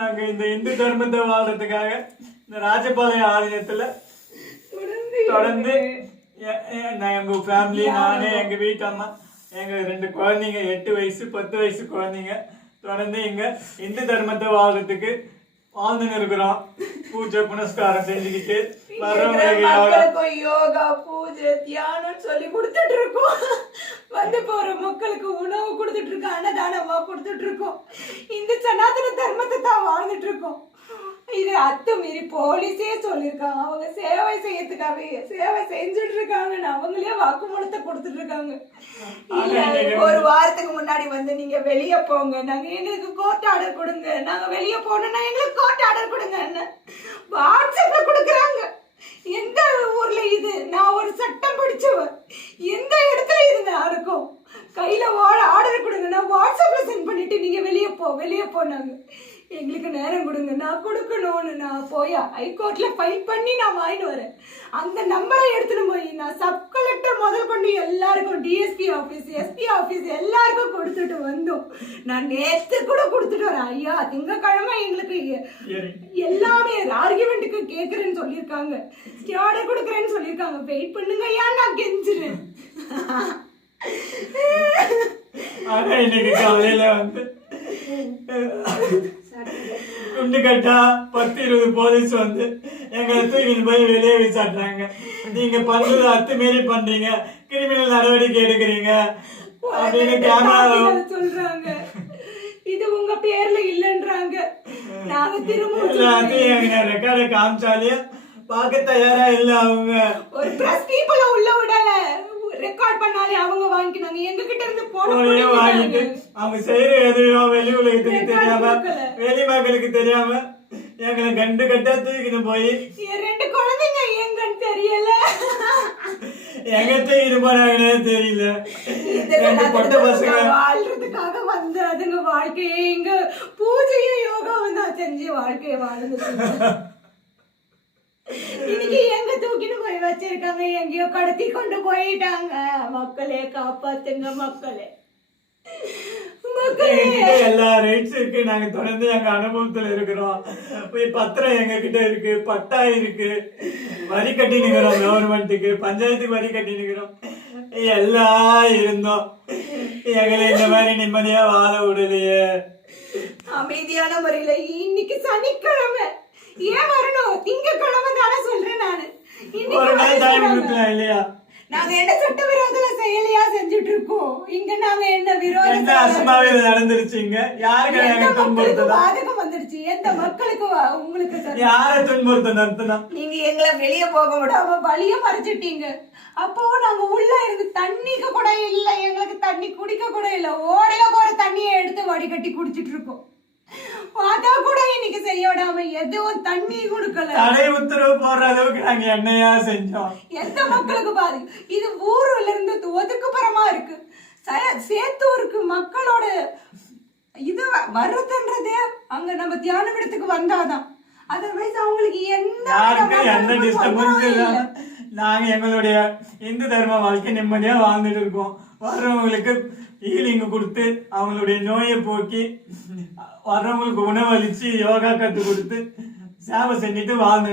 நாங்க இந்த இந்து தர்மத்தை வாழ்றதுக்காக இந்த ராஜபாளையம் ஆலயத்துல தொடர்ந்து எங்க ஃபேமிலி, நானு, எங்க வீட்டு அம்மா, எங்க 2 குழந்தைங்க, 8 வயசு 10 வயசு குழந்தைங்க தொடர்ந்து இங்க இந்து தர்மத்தை வாழ்றதுக்கு வாழ்ந்துன்னு இருக்கிறோம். பூஜை புனஸ்காரம் செஞ்சுக்கிட்டு யோகா பூஜை தியானம் சொல்லி கொடுத்துட்டு இருக்கோம். வந்து போற மக்களுக்கு உணவு கொடுத்துட்டு இருக்கோம், அன்னதானமா கொடுத்துட்டு இருக்கோம். இந்த சனாதன தர்மத்தை தான் வாழ்ந்துட்டு இருக்கோம். இது அத்துமீறி போலீஸே சொல்லியிருக்காங்க, அவங்க சேவை செய்யறதுக்காக சேவை செஞ்சுட்டு இருக்காங்க. அவங்களே வாக்குமூலத்தை கொடுத்துட்டு இருக்காங்க. ஒரு வாரத்துக்கு முன்னாடி வந்து நீங்க வெளியே போங்க, நாங்க எங்களுக்கு கோர்ட் ஆர்டர் கொடுங்க, நாங்க வெளியே போனோம்னா எங்களுக்கு கோர்ட் ஆர்டர் கொடுங்க வாட்ஸ்அப்ல கொடுக்குறாங்க. எந்த ஊர்ல இது? நான் ஒரு சட்டம் படிச்சவன், எந்த இடத்துல இது இருக்கும்? கையில ஆர்டர் கொடுங்க, நான் வாட்ஸ்அப்ல சென்ட் பண்ணிட்டு நீங்க வெளியே போனாங்க. எங்களுக்கு நேரம் கொடுங்க, நான் கொடுக்கணும்னு நான் போய் ஹைகோர்ட்ல ஃபைல் பண்ணி நான் வாங்கிட்டு வரேன். அந்த நம்பரை எடுத்துட்டு போய் நான் சப் கலெக்டர் முதல் கொண்டு எல்லாருக்கும், டிஎஸ்பி ஆஃபீஸ், எஸ்பி ஆஃபீஸ் எல்லாருக்கும் கொடுத்துட்டு வந்தோம். நான் நேற்று கூட கொடுத்துட்டு வரேன். ஐயா திங்கக்கிழமை எங்களுக்கு எல்லாமே ஆர்கியூமெண்ட்டுக்கு கேட்குறேன்னு சொல்லியிருக்காங்க, ஆர்டர் கொடுக்குறேன்னு சொல்லியிருக்காங்க. வெயிட் பண்ணுங்க ஐயா, நான் கெஞ்சிறேன். இன்னைக்கு காலையில வந்து குண்டு கட்டா 10-20 போலீஸ் வந்து எங்க தூக்கிட்டு போய் வெளியே விசாட்டுறாங்க. நீங்க பண்றது அத்துமீறி பண்றீங்க, கிரிமினல் நடவடிக்கை எடுக்கிறீங்க அப்படின்னு கேமரா சொல்றாங்க. இது உங்க பேர்ல இல்லன்றாங்க. நாங்க திரும்ப ரெக்கார்ட காமிச்சாலே பார்க்க தயாரா இல்ல. அவங்க ஒரு பிரஸ் பீப்புள உள்ள விடல, ரெக்கார்ட் பண்ணாலே அவங்க வாங்கினாங்க. எங்க கிட்ட இருந்து போனே வாங்கிட்டு அவங்க செய்யற எதையோ வெளி உலகத்துக்கு தெரியாம, வெளி மக்களுக்கு தெரியாம எங்களை கண்டு கட்டா தூக்கிட்டு போய் 2 குழந்தைங்க எங்கன்னு தெரியல, எங்க தூக்கிட்டு போறாங்கன்னே தெரியல. 2 பொட்ட பசங்க வாழ்றதுக்காக வந்து அதுங்க வாழ்க்கையை இங்க பூஜையும் யோகாவும் தான் செஞ்சு வாழ்க்கையை வாழ்ந்து இன்னைக்கு எங்க தூக்கிட்டு போய் வச்சிருக்காங்க, எங்கேயோ கடத்தி கொண்டு போயிட்டாங்க. மக்களே காப்பாத்துங்க, மக்களே எல்லா ரைட்ஸ் இருக்கு. நாங்க தொடர்ந்து எங்க அனுபவத்துல இருக்கிறோம். பத்திரம் எங்க கிட்ட இருக்கு, பட்டா இருக்கு, வரி கட்டி நிக்கிறோம், கவர்மெண்ட்டுக்கு பஞ்சாயத்துக்கு வரி கட்டி நிக்கிறோம். எல்லாம் இருந்தோம், எங்களை இந்த மாதிரி நிம்மதியா வாழ விடலையே. அமைதியான முறையில இன்னைக்கு சனிக்கிழமை ஏன் வரணும்? திங்கக்கிழமை தானே சொல்றேன் நானு. ஒரு நாள் டைம் கொடுக்கலாம் இல்லையா? நாங்க என்ன சட்ட விரோதத்துல செயலியா செஞ்சுட்டு இருக்கோம் இங்க? நாங்க என்ன விரோதம் அசம்பாவிதம் நடந்துருச்சுங்க? யாருக்கு துன்புறுத்தம் பாதகம் வந்துருச்சு? எந்த மக்களுக்கு உங்களுக்கு யார துன்புறுத்தம் நடத்தினா? நீங்க எங்களை வெளியே போக விடாம வழிய மறைச்சிட்டீங்க. அப்போ நாங்க உள்ள இருந்து தண்ணிக்கு கூட இல்ல, எங்களுக்கு தண்ணி குடிக்க கூட இல்ல. ஓடையில போற தண்ணியை எடுத்து வடிகட்டி குடிச்சிட்டு இருக்கோம். பார்த்தா கூட இன்னைக்கு செய்ய விடாம எதுவும் தண்ணி கொடுக்கல. தடை உத்தரவு போடுற அளவுக்கு நாங்க என்னையா செஞ்சோம்? எந்த மக்களுக்கு பாதி? இது ஊர்ல இருந்து ஒதுக்குப்புறமா இருக்கு, சேத்தூருக்கு மக்களோட இது வர்றதுன்றதே அங்க நம்ம தியானம் இடத்துக்கு வந்தாதான். அதர்வைஸ் அவங்களுக்கு எந்த டிஸ்டர்பன்ஸ் இல்லாம நாங்க எங்களுடைய இந்து தர்ம வாழ்க்கை நிம்மதியா வாழ்ந்துட்டு இருக்கோம். வர்றவங்களுக்கு ஹீலிங் கொடுத்து அவங்களுடைய நோயை போக்கி, வர்றவங்களுக்கு உணவளிச்சு யோகா கத்து கொடுத்து சேவை செஞ்சுட்டு வாழ்ந்து